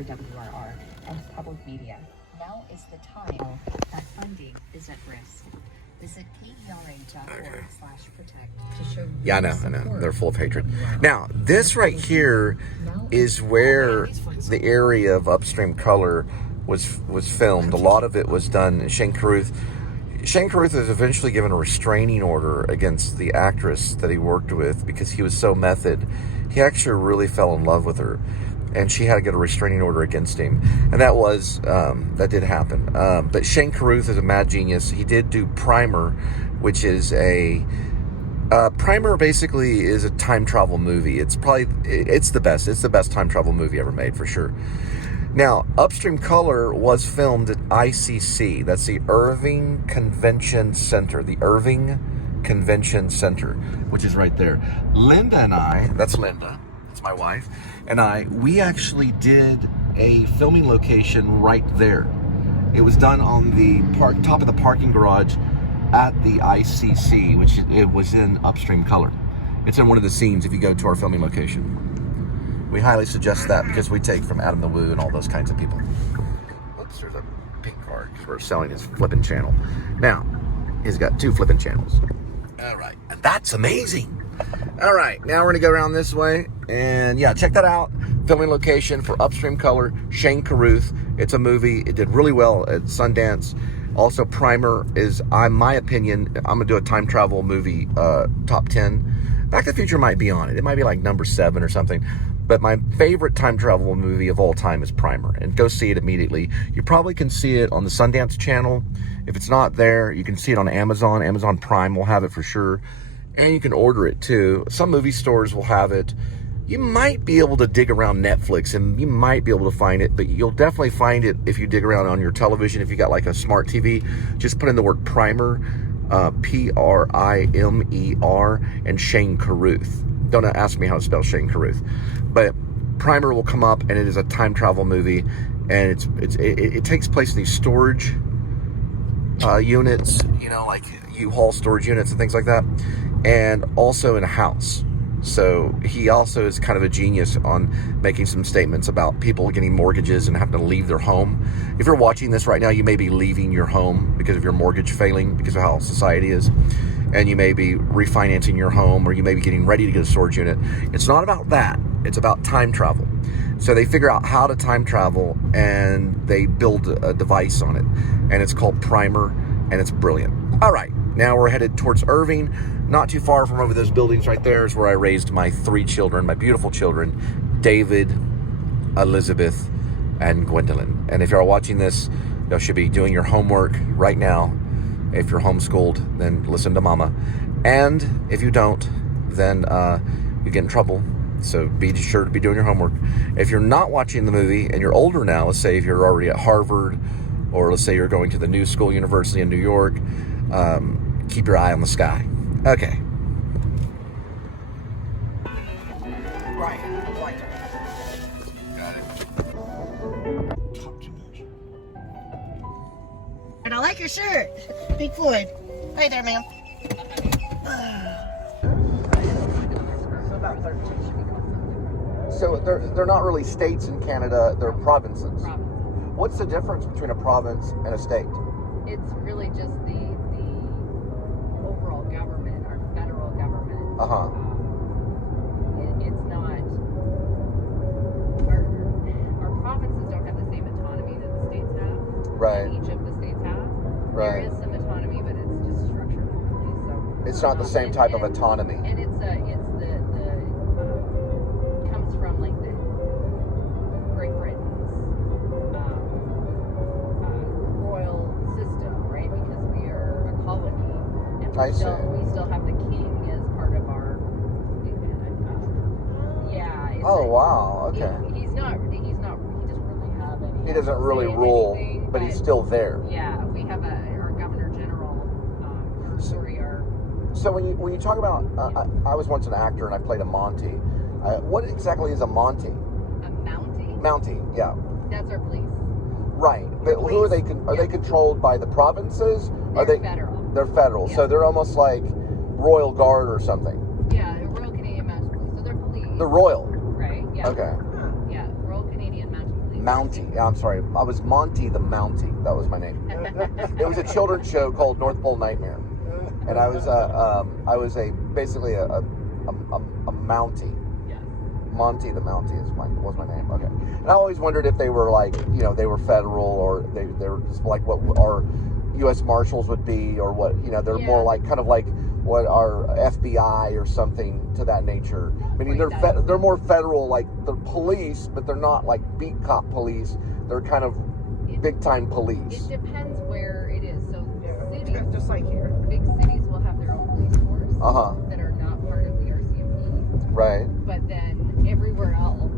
for WRR and public media. Now is the time that funding is at risk. Visit KERA.org/protect to show. Yeah, I know. They're full of hatred. Now, this right here is where the area of Upstream Color was filmed. A lot of it was done. Shane Carruth was eventually given a restraining order against the actress that he worked with because he was so method. He actually really fell in love with her, and she had to get a restraining order against him. And that did happen. But Shane Carruth is a mad genius. He did do Primer, which is Primer basically is a time travel movie. It's the best. It's the best time travel movie ever made, for sure. Now, Upstream Color was filmed at ICC. That's the Irving Convention Center. The Irving Convention Center, which is right there. Linda and I, that's Linda, that's my wife, and we actually did a filming location right there. It was done on the top of the parking garage at the ICC, which it was in Upstream Color. It's in one of the scenes if you go to our filming location. We highly suggest that because we take from Adam the Woo and all those kinds of people. Oops, there's a pink card because we're selling his flipping channel. Now, he's got 2 flipping channels. All right, and that's amazing. All right, now we're gonna go around this way, and yeah, check that out. Filming location for Upstream Color, Shane Carruth. It's a movie. It did really well at Sundance. Also, Primer is, in my opinion, I'm gonna do a time travel movie top 10. Back to the Future might be on it. It might be like number 7 or something. But my favorite time travel movie of all time is Primer, and go see it immediately. You probably can see it on the Sundance channel. If it's not there, you can see it on Amazon. Amazon Prime will have it for sure. And you can order it too. Some movie stores will have it. You might be able to dig around Netflix, and you might be able to find it, but you'll definitely find it if you dig around on your television. If you got like a smart TV, just put in the word Primer, Primer, and Shane Carruth. Don't ask me how to spell Shane Carruth, but Primer will come up, and it is a time travel movie, and it takes place in these storage units, like U-Haul storage units and things like that, and also in a house. So he also is kind of a genius on making some statements about people getting mortgages and having to leave their home. If you're watching this right now, you may be leaving your home because of your mortgage failing, because of how society is. And you may be refinancing your home, or you may be getting ready to get a storage unit. It's not about that. It's about time travel. So they figure out how to time travel, and they build a device on it. And it's called Primer, and it's brilliant. All right, now we're headed towards Irving. Not too far from over those buildings right there is where I raised my 3 children, my beautiful children, David, Elizabeth, and Gwendolyn. And if you're watching this, you should be doing your homework right now. If you're homeschooled, then listen to mama. And if you don't, then you get in trouble. So be sure to be doing your homework. If you're not watching the movie and you're older now, let's say if you're already at Harvard, or let's say you're going to the New School University in New York, keep your eye on the sky. Okay. Right. Got it. Talk too much. And I like your shirt, Big Floyd. Hey there, ma'am. So they're not really states in Canada, they're provinces. What's the difference between a province and a state? It's really just the overall government, our federal government. It's not, our provinces don't have the same autonomy that the states have. Right. That each of the states have. Right. There is some autonomy, but it's just structured differently. So it's not the same type of autonomy. And it's comes from like the Great Britain's royal system, right? Because we are a colony, and we still have the king as part of our. Oh wow! Okay. He doesn't really have any. He doesn't really rule, anything, but he's still there. Yeah, we have our Governor General. So when you talk about, I was once an actor and I played a Monty. What exactly is a Monty? A Mountie? Mountie, yeah. That's our police. Right, but who are they? Are they controlled by the provinces? They're federal. They're federal, yeah. So they're almost like Royal Guard or something. Yeah, the Royal Canadian Mounted Police. So they're police. The Royal. Right. Yeah. Okay. Yeah, Royal Canadian Mounted Police. Mountie. Yeah, I'm sorry. I was Monty the Mountie. That was my name. It was a children's show called North Pole Nightmare, and I was basically a Mountie. Yes. Monty the Mountie was my name. Okay. And I always wondered if they were like, they were federal, or they were just like what our U.S. Marshals would be, or what, they're more like kind of like what our FBI or something to that nature. Meaning they're more federal, like they're police, but they're not like beat cop police. They're kind of big time police. It depends where it is. So cities, Just like here. big cities will have their own police force that are not part of the RCMP. Right. But then everywhere else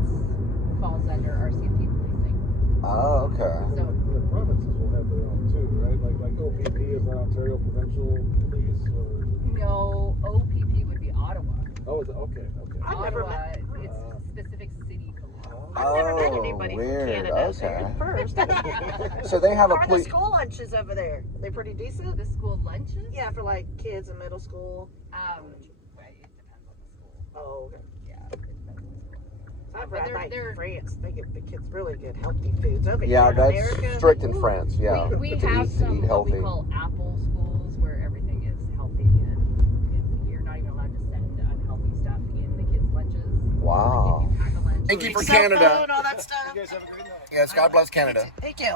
falls under RCMP policing. Oh, okay. So The provinces will have their own too, right? Like OPP is the Ontario Provincial Police, or no, OPP would be Ottawa. oh, is it? Okay. I've never Ottawa, met. it's specific city police. I've never met anybody weird. from Canada. Okay. First. So they have How a are the police. school lunches over there? They pretty decent? The school lunches? Yeah, for like kids in middle school. Right, it depends on the school. Oh, okay. Yeah, it depends on the school. I've But read they're- like France. They give the kids really good healthy foods. Over Yeah, here in that's America, strict in France. Yeah, We to have eat some what healthy. we call apple schools where everything is healthy and you're not even allowed to send unhealthy stuff in the kids' lunches. Wow. Like if you pack a lunch, Thank you for cell Canada. phone, all that stuff. you guys have a great night. Yes, God bless Canada. Thank you.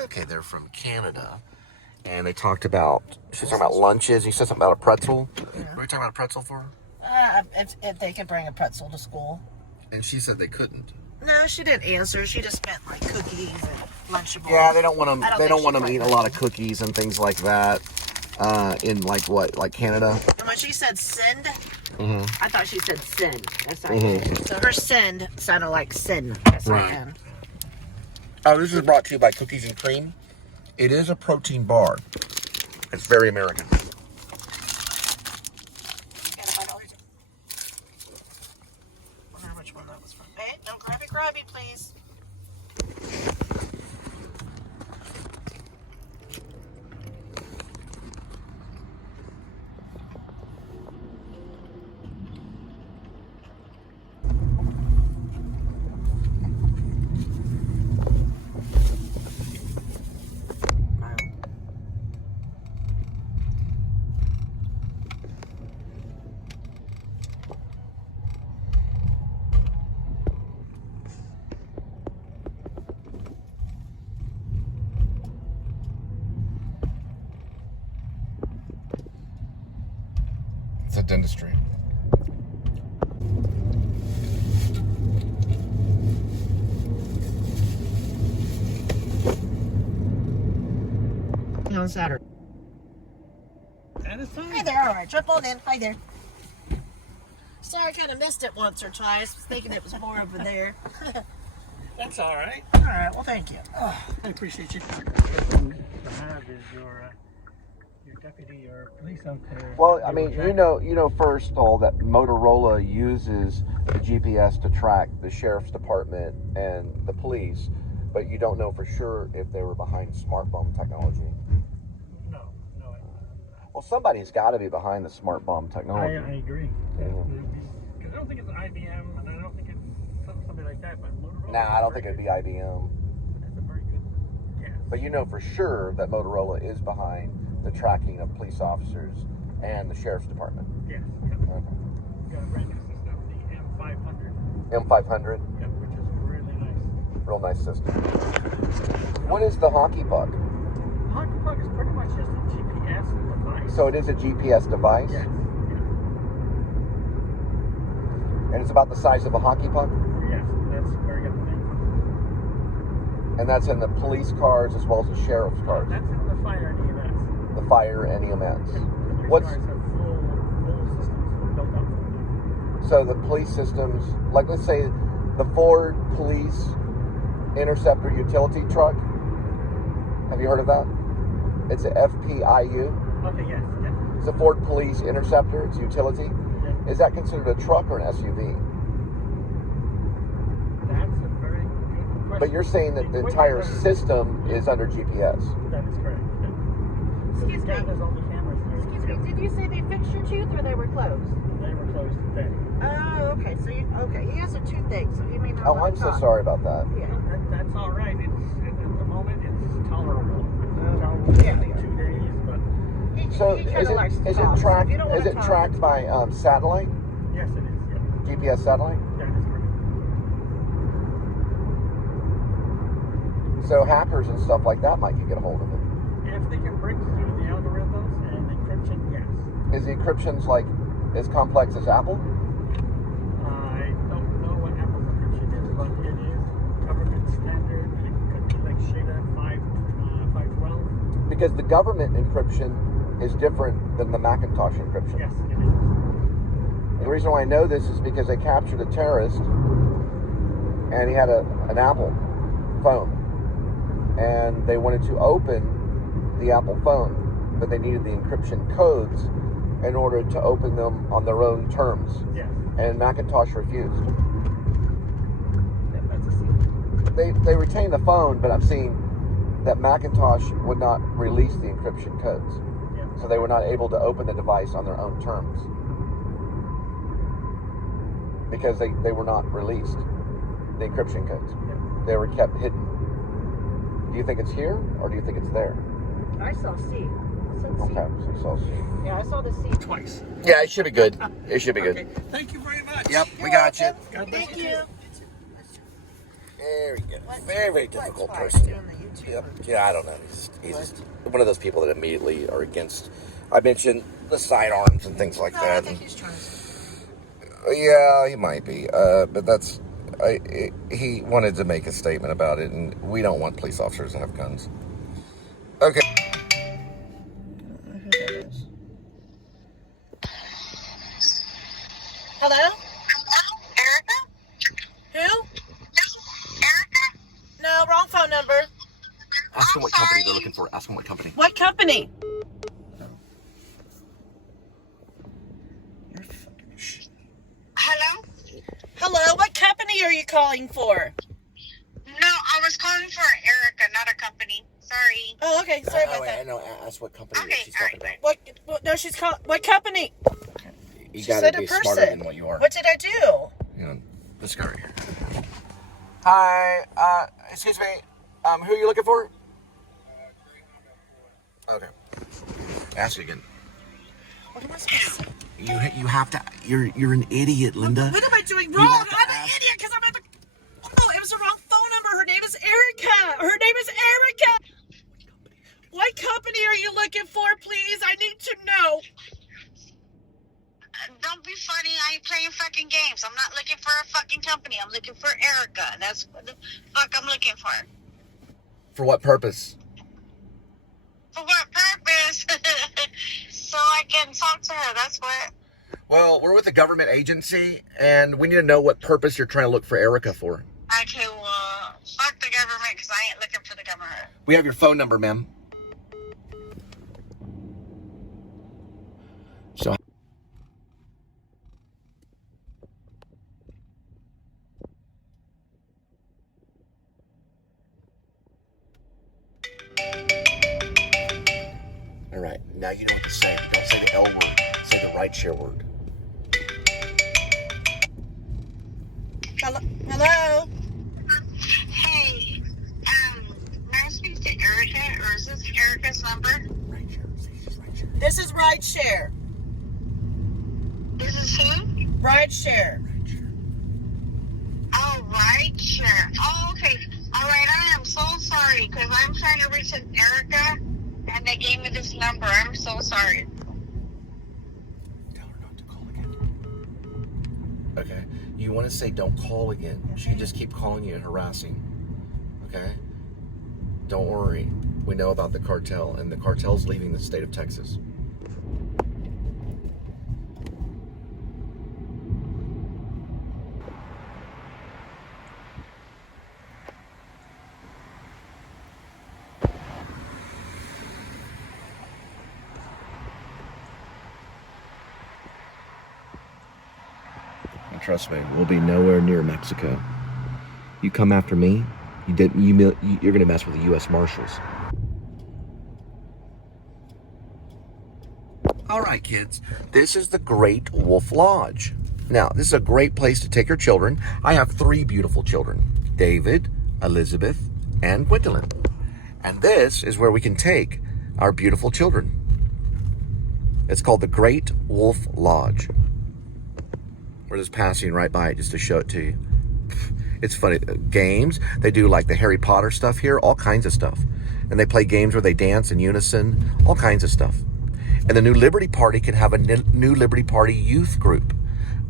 Okay, they're from Canada, and they talked about. She's talking about lunches. You said something about a pretzel. What were you talking about a pretzel for? If they could bring a pretzel to school. And she said they couldn't. No, she didn't answer. She just meant like cookies and Lunchables. Yeah, they don't want them. I don't They think don't want she them liked eating a lot of cookies and things like that. In like what, like Canada? And when she said send, Mm-hmm. I thought she said send. S-I-N. So her send sounded like sin. S-I-N. Oh, this is brought to you by Cookies and Cream. It is a protein bar. It's very American. I wonder which one that was from. Hey, don't grab it, please. It's a dentistry. On Saturday. And it's time. Hi there, all right, jump on in. Hi there. Sorry, I kind of missed it once or twice. Was thinking it was more over there. That's all right. All right, well, thank you. I appreciate you. To have is your deputy or police out there. Well, I mean, you know, first of all, that Motorola uses the GPS to track the sheriff's department and the police, but you don't know for sure if they were behind smart bomb technology. No. Well, somebody's got to be behind the smart bomb I technology. agree. Yeah. Because I don't think it's IBM, and I don't think it's something like that. But Motorola. Nah, I don't think it'd be IBM. That's a very good guess. But you know for sure that Motorola is behind the tracking of police officers and the sheriff's department. Yes. Okay. Got a brand new system, the M500. M500, Yep, which is really nice. real nice system. What is the hockey puck? Hockey puck is pretty much just a GPS device. So it is a GPS device, Yes. and it's about the size of a hockey puck, Yes, that's where you got the name. and that's in the police cars as well as the sheriff's cars, That's in the fire and EMS. the fire and EMS. The police What's cars have full systems built up for them. so the police systems, like let's say the Ford Police Interceptor utility truck. Have you heard of that? It's a FPIU. Okay, yes. It's a Ford Police Interceptor. It's utility. Yeah. Is that considered a truck or an SUV? That's a very good question. But you're saying that the entire system is under GPS. That is correct. Excuse me. There's all the cameras there. Excuse me, did you say they fixed your tooth or they were closed? They were closed today. Oh, okay. So he has a toothache, so he may not Oh, want I'm to so talk. sorry about that. Yeah. That's all right. At the moment, it's tolerable. It's tolerable for 2 days, but So is it tracked by satellite? yes, it is. Yeah, GPS satellite? that is correct. So hackers and stuff like that might get a hold of it. If they can break through the algorithms and encryption, yes. Is the encryption's like as complex as Apple? I don't know what Apple's encryption is, but it is government standard. It could be like SHADA 512. Because the government encryption is different than the Macintosh encryption. Yes, it is. The reason why I know this is because they captured a terrorist and he had an Apple phone. And they wanted to open the Apple phone, but they needed the encryption codes in order to open them on their own terms. Yes. And Macintosh refused. Yeah, that's a secret. They retained the phone, but I'm seeing that Macintosh would not release the encryption codes. Yeah. So they were not able to open the device on their own terms. Because they were not released, the encryption codes. Yeah. They were kept hidden. Do you think it's here, or do you think it's there? I saw C. I said C. Okay, so you saw C. Yeah, I saw the C. Twice. Yeah, it should be good. It should be good. Okay. Thank you very much. Yep, we got you. God bless Thank you. Very good. Very, very difficult person. Yep. Yeah, I don't know. He's just one of those people that immediately are against. I mentioned the sidearms and things like No, I that. think and- he's trying to. Yeah, he might be. But that's. He wanted to make a statement about it, and we don't want police officers to have guns. Okay. Hello? Erica? Who? Erica? No, wrong phone number. Ask them what company they're looking for. Ask them what company. What company? Hello? Hello, what company are you calling for? No, I was calling for Erica, not a company. Sorry. Oh, okay, sorry about I that. know. Ask what company Okay, she's talking alright. about. No, she's calling. What company? You She gotta said a be smarter person. than what you are. What did I do? You know, this guy right here. Hi, excuse me. Who are you looking for? Okay. Ask it again. What am I supposed to say? You have to. You're an idiot, Linda. What am I doing You wrong? have to I'm an ask- idiot because I'm at the. Oh, it was the wrong phone number. Her name is Erica. Her name is Erica. What company are you looking for, please? I need to know. Don't be funny. I ain't playing fucking games. I'm not looking for a fucking company. I'm looking for Erica. That's what the fuck I'm looking for. For what purpose? For what purpose? So I can talk to her. That's what. Well, we're with a government agency, and we need to know what purpose you're trying to look for Erica for. Okay, well, fuck the government because I ain't looking for the government. We have your phone number, ma'am. So. All right, now you know what to say. Don't say the L word. Say the rideshare word. Hello? Hey, may I speak to Erica, or is this Erica's number? Rideshare. Say she's rideshare. This is Rideshare. This is who? Rideshare. Oh, right, sure. Oh, okay. All right, I am so sorry because I'm trying to reach an Erica, and they gave me this number. I'm so sorry. Tell her not to call again. Okay? You want to say don't call again. She can just keep calling you and harassing. Okay? Don't worry. We know about the cartel, and the cartel's leaving the state of Texas. And trust me, we'll be nowhere near Mexico. You come after me, you're gonna mess with the U.S. Marshals. All right, kids, this is the Great Wolf Lodge. Now, this is a great place to take your children. I have 3 beautiful children, David, Elizabeth, and Gwendolyn. And this is where we can take our beautiful children. It's called the Great Wolf Lodge. We're just passing right by it just to show it to you. It's funny. Games, they do like the Harry Potter stuff here, all kinds of stuff. And they play games where they dance in unison, all kinds of stuff. And the New Liberty Party can have a New Liberty Party youth group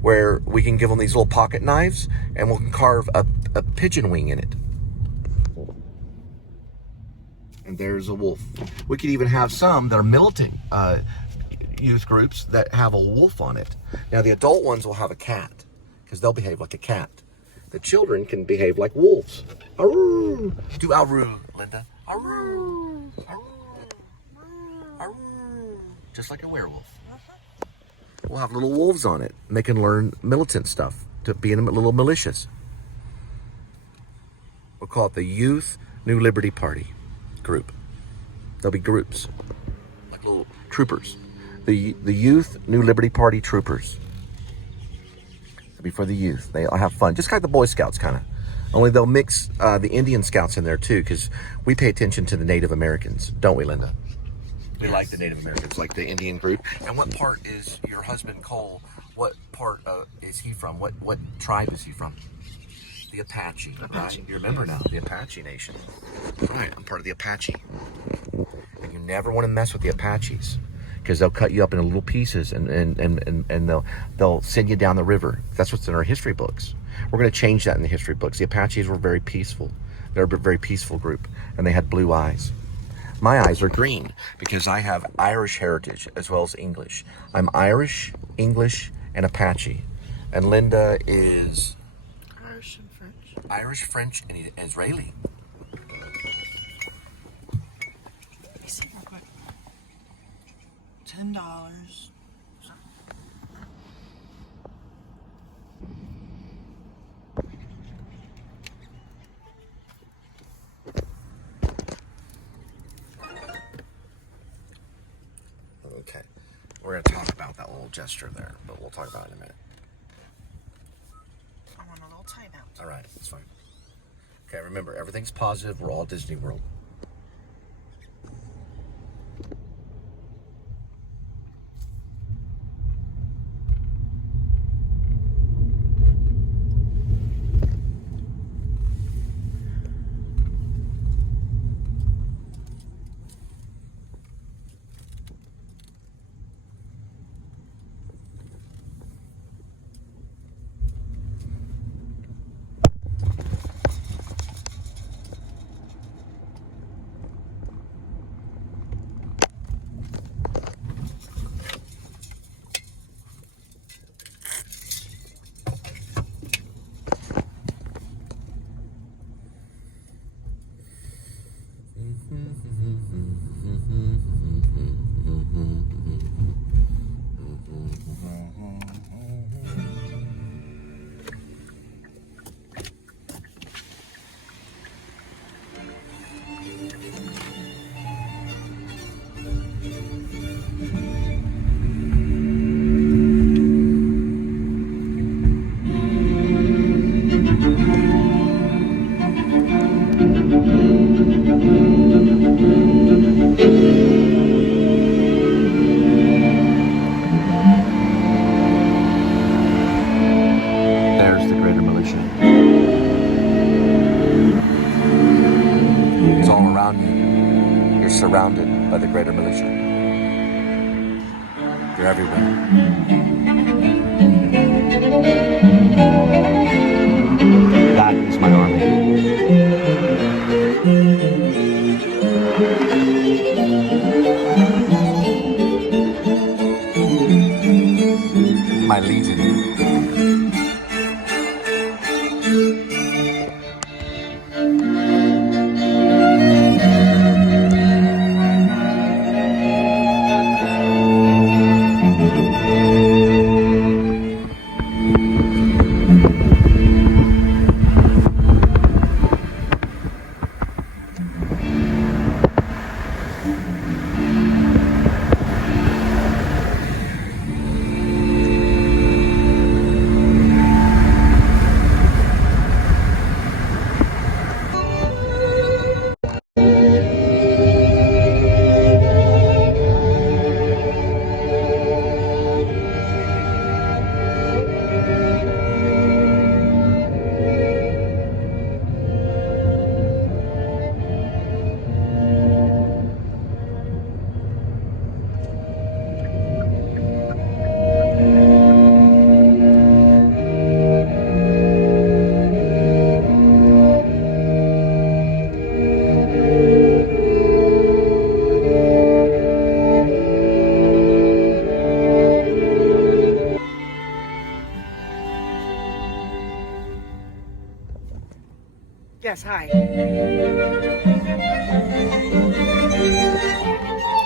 where we can give them these little pocket knives and we can carve a pigeon wing in it. And there's a wolf. We could even have some that are militant youth groups that have a wolf on it. Now the adult ones will have a cat because they'll behave like a cat. The children can behave like wolves. Arroo! Do arroo, Linda. Arroo! Arroo! Arroo! Just like a werewolf. We'll have little wolves on it, and they can learn militant stuff to be in a little malicious. We'll call it the Youth New Liberty Party group. There'll be groups, like little troopers. The Youth New Liberty Party troopers. It'll be for the youth. They'll have fun, just like the Boy Scouts, kind of. Only they'll mix the Indian Scouts in there too, because we pay attention to the Native Americans, don't we, Linda? We like the Native Americans, like the Indian group. And what part is your husband Cole? What part is he from? What tribe is he from? The Apache, right? You remember now, the Apache Nation. Right, I'm part of the Apache. And you never want to mess with the Apaches because they'll cut you up into little pieces and they'll send you down the river. That's what's in our history books. We're going to change that in the history books. The Apaches were very peaceful. They're a very peaceful group, and they had blue eyes. My eyes are green because I have Irish heritage as well as English. I'm Irish, English, and Apache. And Linda is Irish and French. Irish, French, and Israeli. Let me see real quick. $10. Okay, we're going to talk about that little gesture there, but we'll talk about it in a minute. I want a little timeout. All right, that's fine. Okay, remember, everything's positive. We're all Disney World. Surrounded by the greater militia. You're everywhere. That is my army. My legion.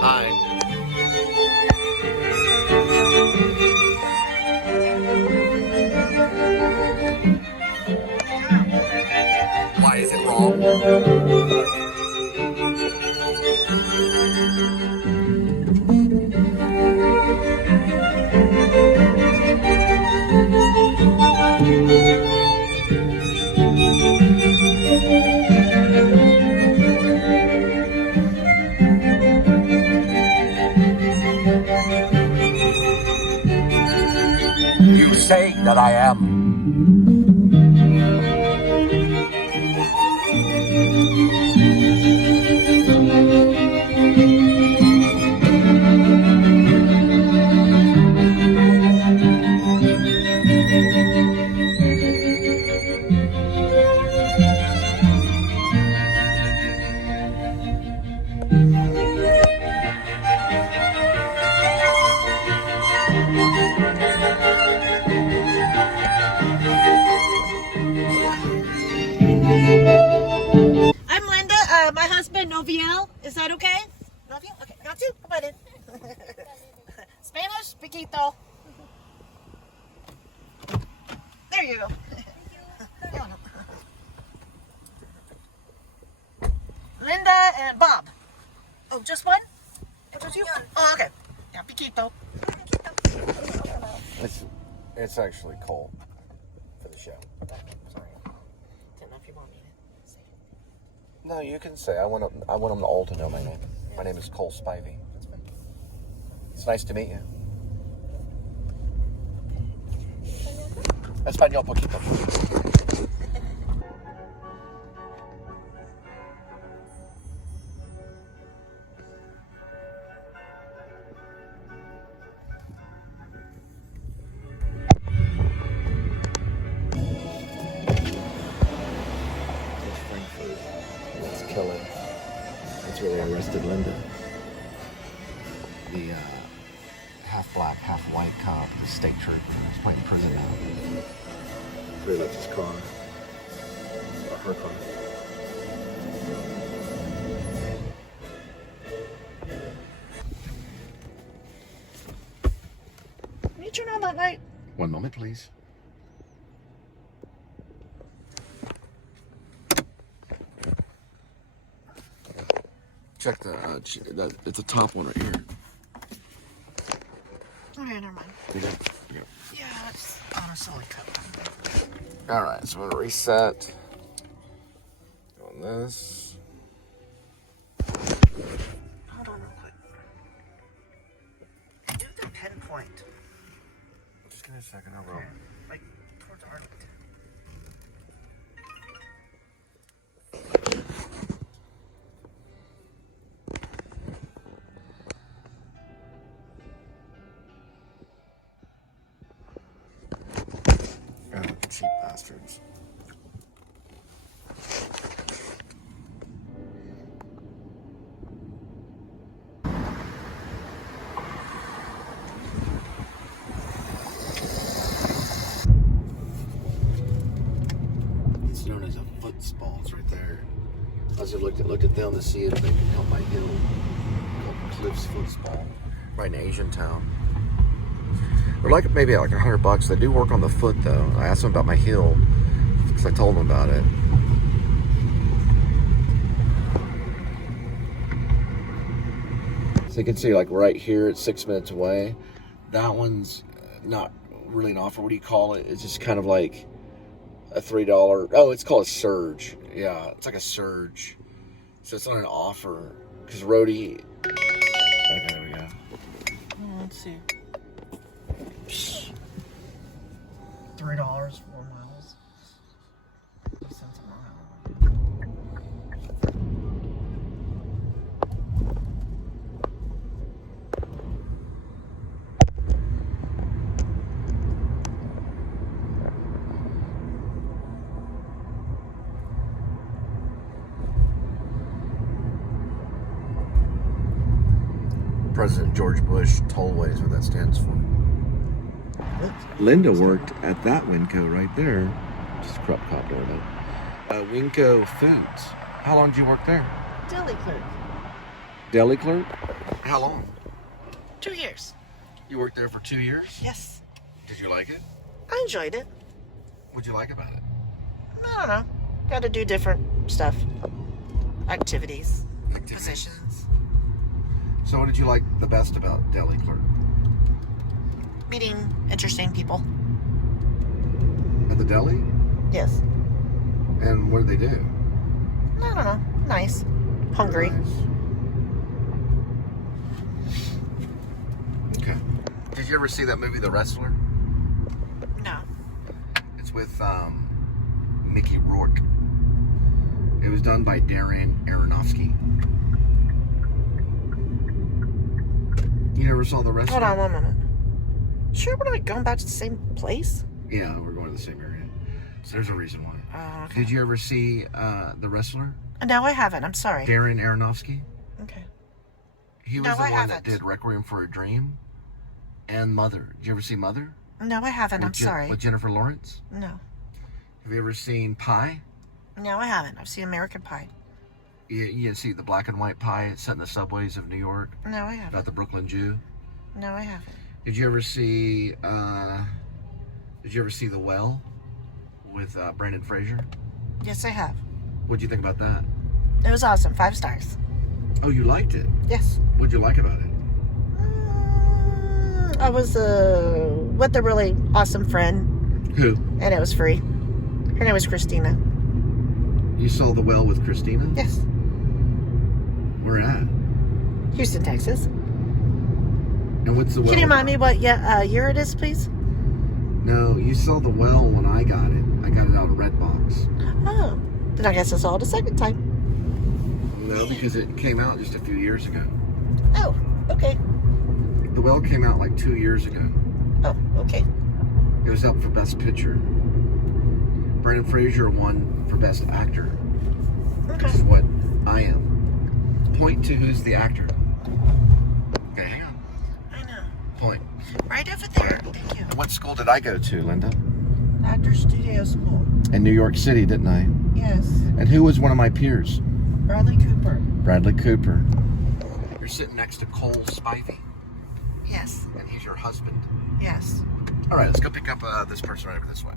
Hi. Why is it wrong? You say that I am. I'm Linda. My husband, Noviel. Is that okay? Noviel? Okay, got you. Come on in. Spanish, Piquito. There you go. Linda and Bob. Oh, just one? It was you? Oh, okay. Yeah, Piquito. It's actually Cole for the show. Sorry. Didn't know if you want me to say it. No, you can say. I want them all to know my name. My name is Cole Spivey. It's nice to meet you. Español poquito. That's killing. That's where they arrested Linda. The half black, half white cop, the state trooper, is probably in prison now. He left his car. Or her car. Can you turn on that light? One moment, please. Check it's the top one right here. Okay, never mind. Yeah. Yeah, it's on a silicone. All right, so I'm gonna reset on this. Hold on real quick. Do the pinpoint. Just give me a second, I will. Like, towards Arlington. Cheap bastards. It's known as a football. It's right there. I was looked at them to see if they can help my hill. Called Cliff's Football. Right in Asian town. They're like maybe like $100. They do work on the foot though. I asked them about my heel because I told them about it. So you can see like right here, it's 6 minutes away. That one's not really an offer. What do you call it? It's just kind of like a $3. Oh, it's called a surge. Yeah, it's like a surge. So it's not an offer because Rhodey. Okay, there we go. Let's see. $3, 4 miles. 50 cents a mile. President George Bush tollway is what that stands for. Linda worked at that Winco right there. Just crop cop door, but Winco fence. How long did you work there? Deli clerk. Deli clerk? How long? 2 years. You worked there for 2 years? Yes. Did you like it? I enjoyed it. What'd you like about it? I don't know. Got to do different stuff. Activities. Positions. So what did you like the best about deli clerk? Meeting interesting people. At the deli? Yes. And what did they do? I don't know. Nice. Hungry. Nice. Okay. Did you ever see that movie, The Wrestler? No. It's with Mickey Rourke. It was done by Darren Aronofsky. You never saw The Wrestler? Hold on 1 minute. Sure, we're not going back to the same place? Yeah, we're going to the same area. So there's a reason why. Okay. Did you ever see The Wrestler? No, I haven't. I'm sorry. Darren Aronofsky? Okay. He was No, the I one that haven't. did Requiem for a Dream and Mother. Did you ever see Mother? No, I haven't. I'm sorry. With Jennifer Lawrence? No. Have you ever seen Pie? No, I haven't. I've seen American Pie. You see the black and white pie set in the subways of New York? No, I haven't. About the Brooklyn Jew? No, I haven't. Did you ever see The Well with Brandon Fraser? Yes, I have. What'd you think about that? It was awesome. 5 stars. Oh, you liked it? Yes. What'd you like about it? I was with a really awesome friend, Who? and it was free. Her name was Christina. You saw The Well with Christina? Yes. Where at? Houston, Texas. And what's The Well? Can you remind me what year it is, please? No, you saw The Well when I got it. I got it out of Redbox. Oh. Then I guess I saw it a second time. No, because it came out just a few years ago. Oh, okay. The Well came out like 2 years ago. Oh, okay. It was up for Best Picture. Brandon Fraser won for Best Actor. Okay. Which is what I am. Point to who's the actor. Okay, hang on. I know. Point. Right over there. Thank you. What school did I go to, Linda? Actor Studio School. In New York City, didn't I? Yes. And who was one of my peers? Bradley Cooper. Bradley Cooper. You're sitting next to Cole Spivey, Yes. and he's your husband. Yes. All right, let's go pick up this person right over this way.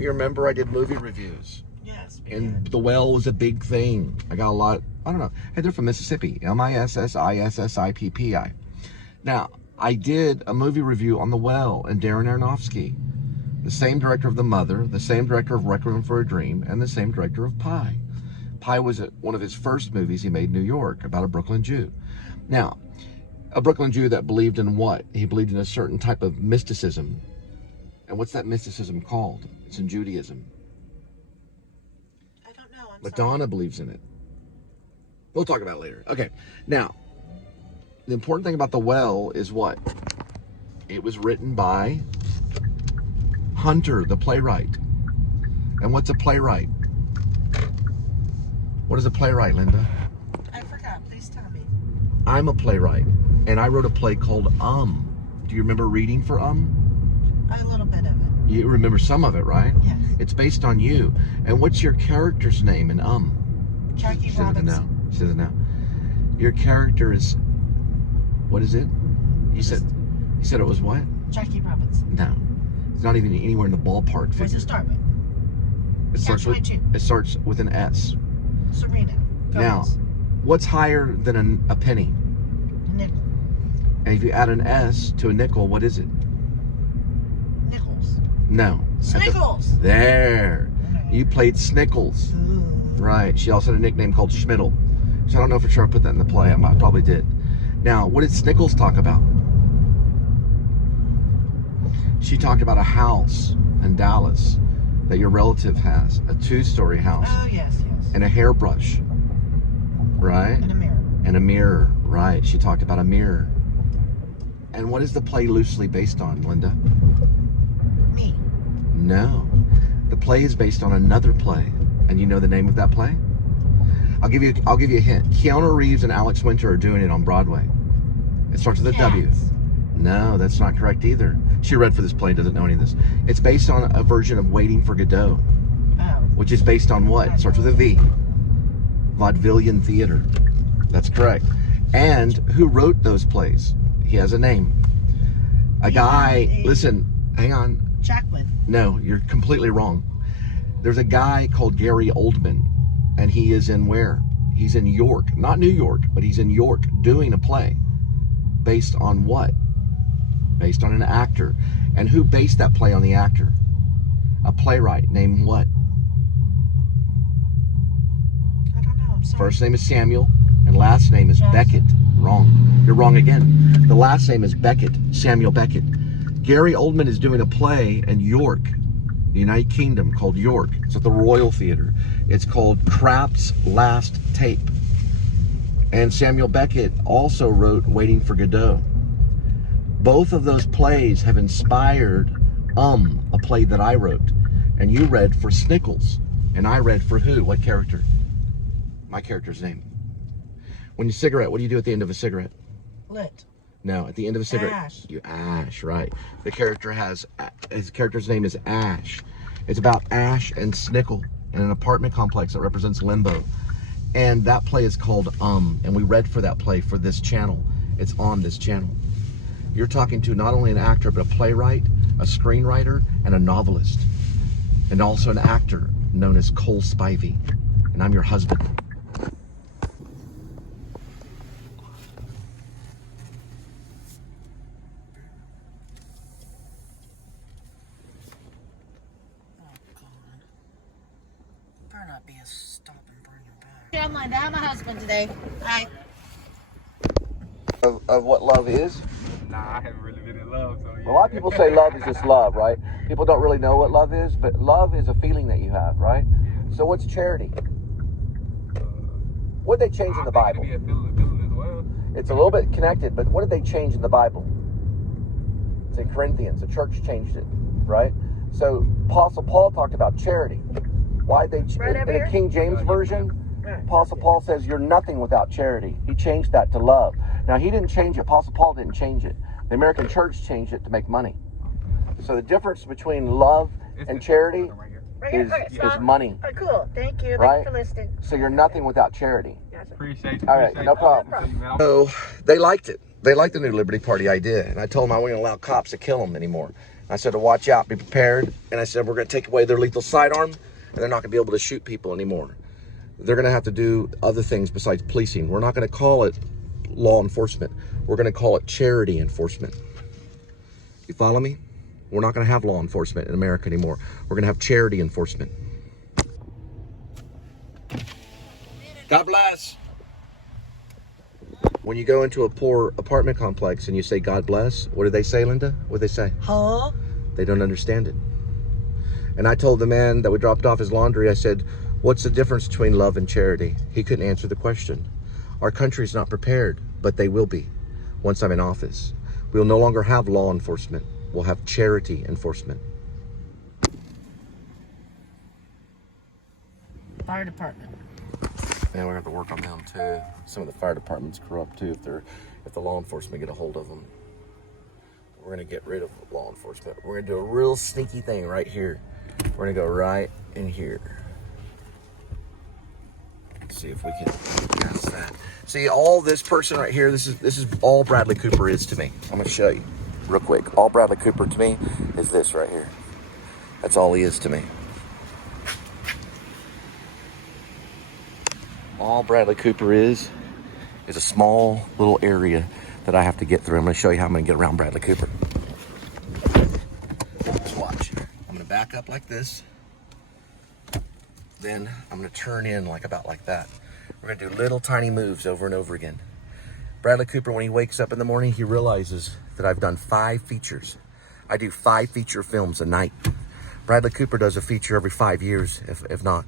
You remember I did movie reviews, Yes. and The Well was a big thing. I got a lot, I don't know. Hey, they're from Mississippi, Mississippi. Now, I did a movie review on The Well and Darren Aronofsky, the same director of The Mother, the same director of Requiem for a Dream, and the same director of Pie. Pie was one of his first movies he made in New York about a Brooklyn Jew. Now, a Brooklyn Jew that believed in what? He believed in a certain type of mysticism. And what's that mysticism called? It's in Judaism. I don't know. I'm Madonna believes in it. We'll talk about it later. Okay. Now, the important thing about The Well is what? It was written by Hunter, the playwright. And what's a playwright? What is a playwright, Linda? I forgot. Please tell me. I'm a playwright, and I wrote a play called Do you remember reading for A little bit of it. You remember some of it, right? Yes. It's based on you. And what's your character's name in Jackie She says it now. Robinson. She says it now. Your character is, what is it? You said it was what? Jackie Robinson. No. It's not even anywhere in the ballpark. What's it start with? It starts with an S. Serena. Now, Gomez. what's higher than a penny? Nickel. And if you add an S to a nickel, what is it? Nichols. No. Snickles. There. Okay. You played Snickles. Ooh. Right. She also had a nickname called Schmidl. So I don't know for sure I put that in the play. I probably did. Now, what did Snickles talk about? She talked about a house in Dallas that your relative has. A 2-story house. Oh, yes. And a hairbrush. Right? And a mirror. And a mirror. Right. She talked about a mirror. And what is the play loosely based on, Linda? Me. No. The play is based on another play. And you know the name of that play? I'll give you a hint. Keanu Reeves and Alex Winter are doing it on Broadway. It starts with a W. Cats. No, that's not correct either. She read for this play, doesn't know any of this. It's based on a version of Waiting for Godot. Oh. which is based on what? Starts with a V. Vaudevillian Theater. That's correct. And who wrote those plays? He has a name. A guy, listen, hang on. Jackman. No, you're completely wrong. There's a guy called Gary Oldman, and he is in where? He's in York, not New York, but he's in York doing a play. Based on what? Based on an actor. And who based that play on the actor? A playwright named what? I don't know. I'm sorry. First name is Samuel, and last name is Beckett. Wrong. You're wrong again. The last name is Beckett, Samuel Beckett. Gary Oldman is doing a play in York, the United Kingdom, called York. It's at the Royal Theater. It's called Kraft's Last Tape. And Samuel Beckett also wrote Waiting for Godot. Both of those plays have inspired a play that I wrote. And you read for Snickles. And I read for who? What character? My character's name. When you cigarette, what do you do at the end of a cigarette? Lit. No, at the end of a cigarette. Ash. You ash, right. The character has, his character's name is Ash. It's about Ash and Snickle in an apartment complex that represents limbo. And that play is called and we read for that play for this channel. It's on this channel. You're talking to not only an actor, but a playwright, a screenwriter, and a novelist. And also an actor known as Cole Spivey. And I'm your husband. Better not be a stop and bring him back. I'm Linda. I'm a husband today. Hi. Of what love is? Nah, I haven't really been in love, so yeah. A lot of people say love is just love, right? People don't really know what love is, but love is a feeling that you have, right? So what's charity? What did they change in the Bible? It could be a feeling as well. It's a little bit connected, but what did they change in the Bible? It's in Corinthians. The church changed it, right? So Apostle Paul talked about charity. Why they in the King James Version, Apostle Paul says you're nothing without charity. He changed that to love. Now he didn't change it. Apostle Paul didn't change it. The American church changed it to make money. So the difference between love and charity is money. Oh, cool. Thank you. Right? Thank you for listening. So you're nothing without charity. Appreciate you. All right, no problem. So they liked it. They liked the new Liberty Party idea. And I told them I wasn't going to allow cops to kill them anymore. I said to watch out, be prepared. And I said we're going to take away their lethal sidearm, and they're not going to be able to shoot people anymore. They're going to have to do other things besides policing. We're not going to call it law enforcement. We're going to call it charity enforcement. You follow me? We're not going to have law enforcement in America anymore. We're going to have charity enforcement. God bless. When you go into a poor apartment complex and you say God bless, what do they say, Linda? What do they say? Huh? They don't understand it. And I told the man that we dropped off his laundry, I said, what's the difference between love and charity? He couldn't answer the question. Our country's not prepared, but they will be once I'm in office. We'll no longer have law enforcement. We'll have charity enforcement. Fire department. Yeah, we're going to have to work on them too. Some of the fire departments corrupt too if the law enforcement get a hold of them. We're going to get rid of law enforcement. We're going to do a real sneaky thing right here. We're going to go right in here. Let's see if we can guess that. See, all this person right here, this is all Bradley Cooper is to me. I'm going to show you real quick. All Bradley Cooper to me is this right here. That's all he is to me. All Bradley Cooper is a small little area that I have to get through. I'm going to show you how I'm going to get around Bradley Cooper. Just watch. I'm going to back up like this. Then I'm going to turn in about like that. We're going to do little tiny moves over and over again. Bradley Cooper, when he wakes up in the morning, he realizes that I've done 5 features. I do 5 feature films a night. Bradley Cooper does a feature every 5 years, if not.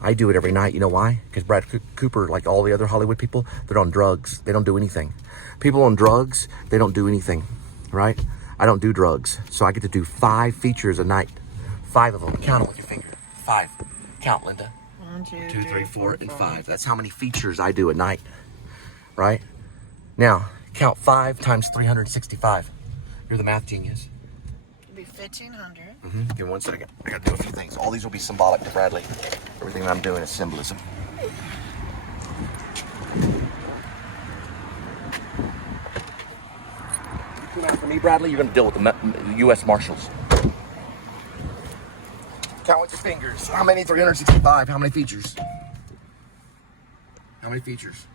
I do it every night. You know why? Because Brad Cooper, like all the other Hollywood people, they're on drugs. They don't do anything. People on drugs, they don't do anything, right? I don't do drugs. So I get to do 5 features a night. 5 of them. Count them with your finger. 5. Count, Linda. 1, 2, 2, 3, 4, and 5. That's how many features I do a night, right? Now, count 5 times 365. You're the math genius. It'd be 1,500. Give me 1 second. I gotta do a few things. All these will be symbolic to Bradley. Everything that I'm doing is symbolism. For me, Bradley, you're gonna deal with the U.S. Marshals. Count with your fingers. How many? 365. How many features? How many features?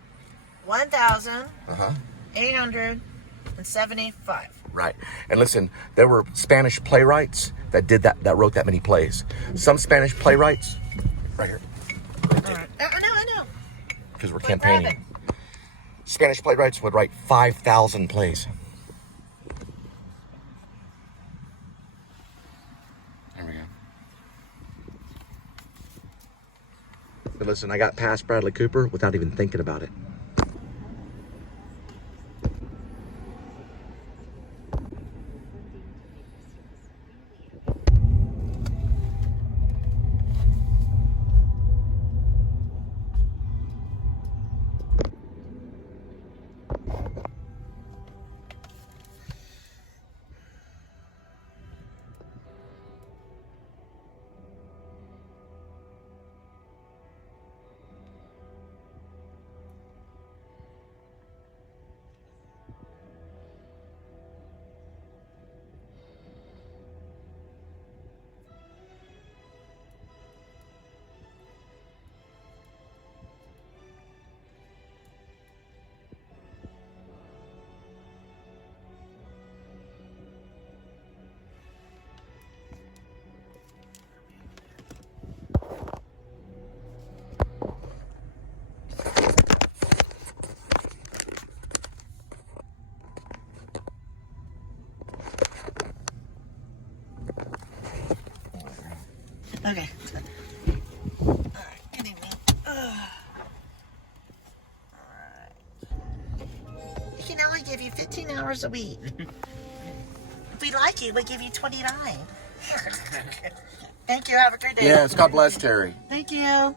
1,875. Right. And listen, there were Spanish playwrights that did that wrote that many plays. Some Spanish playwrights, right here. All right. I know. Because we're campaigning. Spanish playwrights would write 5,000 plays. There we go. But listen, I got past Bradley Cooper without even thinking about it. Okay. All right. Good evening. All right. We can only give you 15 hours a week. If we like you, we give you 29. Thank you. Have a great day. Yes, God bless Terry. Thank you.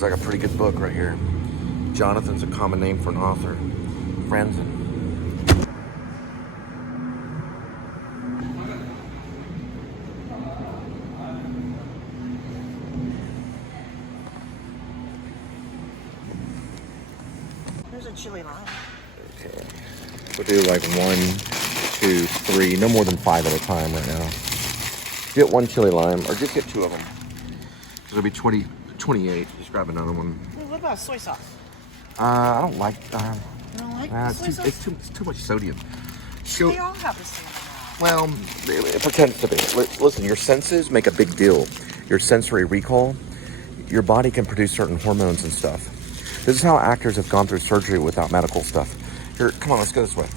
Like a pretty good book right here. Jonathan's a common name for an author. Franzen. Here's a chili lime. Okay. We'll do like 1, 2, 3, no more than 5 at a time right now. Get 1 chili lime, or just get 2 of them. It'll be 28. Just grab another one. What about soy sauce? I don't like. You don't like soy sauce? It's too much sodium. They all have the same amount. Well, it pretends to be. Listen, your senses make a big deal. Your sensory recall, your body can produce certain hormones and stuff. This is how actors have gone through surgery without medical stuff. Here, come on, let's go this way.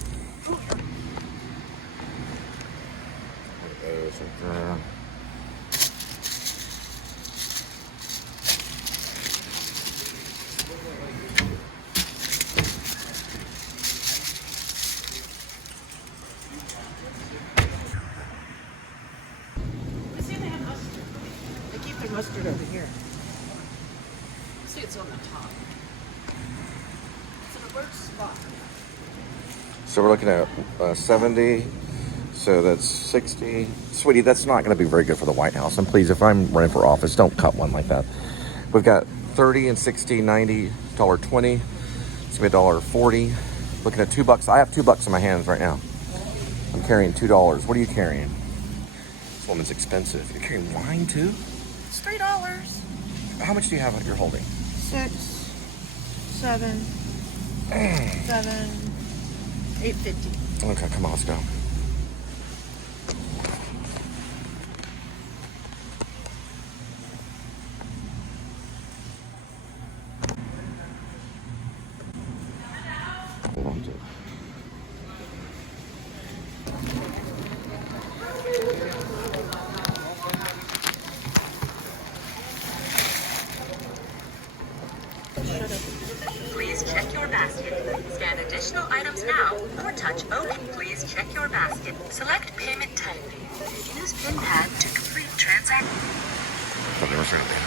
Mustard over here. See, it's on the top. It's in the worst spot. So we're looking at 70. So that's 60. Sweetie, that's not going to be very good for the White House. And please, if I'm running for office, don't cut one like that. We've got 30 and 60, 90, $1.20. It's going to be $1.40. Looking at $2. I have $2 in my hands right now. I'm carrying $2. What are you carrying? This woman's expensive. You're carrying wine too? It's $3. How much do you have you're holding? 6, 7, 7, 8.50. Okay, come on, let's go. Hold on to it. Please check your basket. Scan additional items now or touch OK. Please check your basket. Select payment type. Use PIN pad to complete transaction. Okay, what's right there?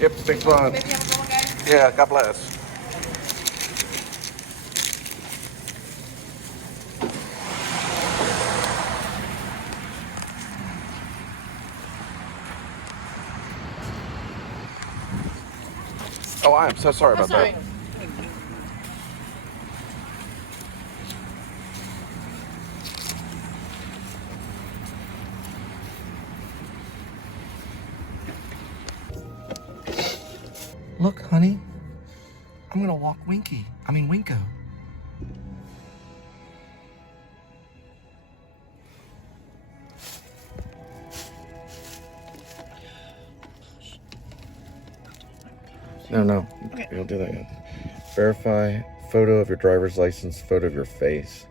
Yep, thanks a lot. Yeah, God bless. Oh, I am so sorry about that. Look, honey, I'm gonna walk Winko. No, okay. You'll do that yet. Verify photo of your driver's license, photo of your face.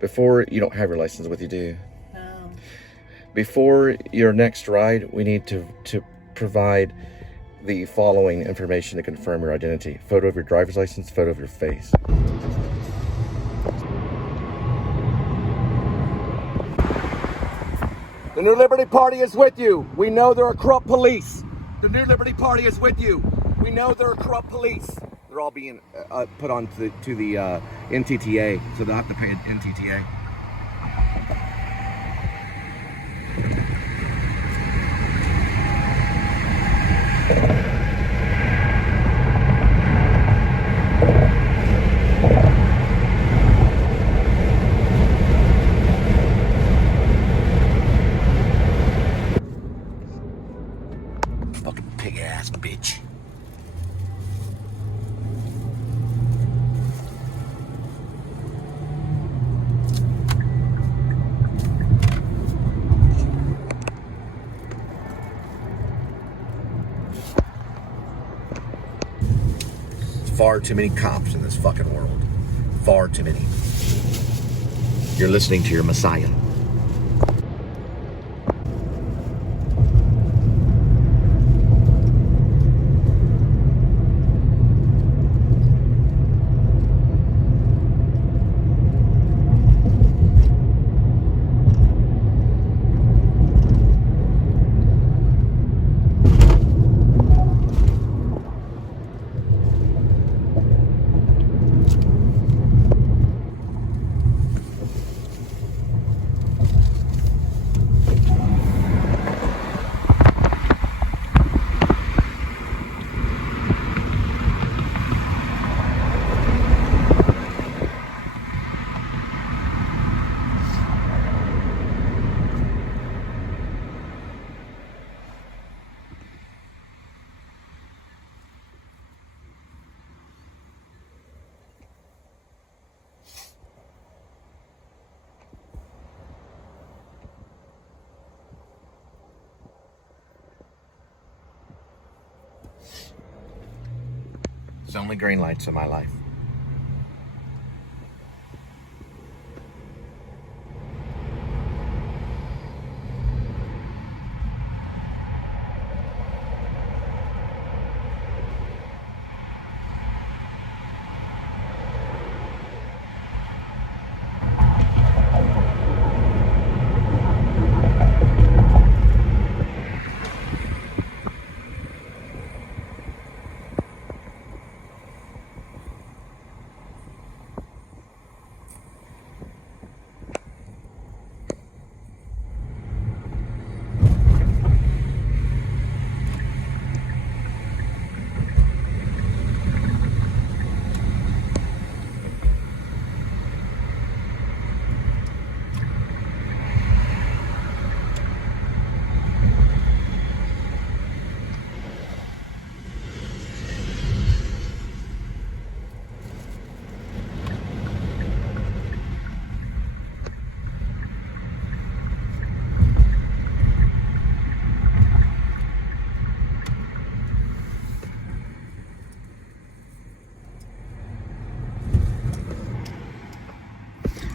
Before, you don't have your license with you, do you? No. Before your next ride, we need to provide the following information to confirm your identity. Photo of your driver's license, photo of your face. The New Liberty Party is with you. We know there are corrupt police. The New Liberty Party is with you. We know there are corrupt police. They're all being put on to the NTTA, so they'll have to pay NTTA. Fucking pig ass bitch. Far too many cops in this fucking world. Far too many. You're listening to your Messiah. It's only green lights in my life.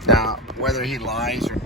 Now, whether he lies or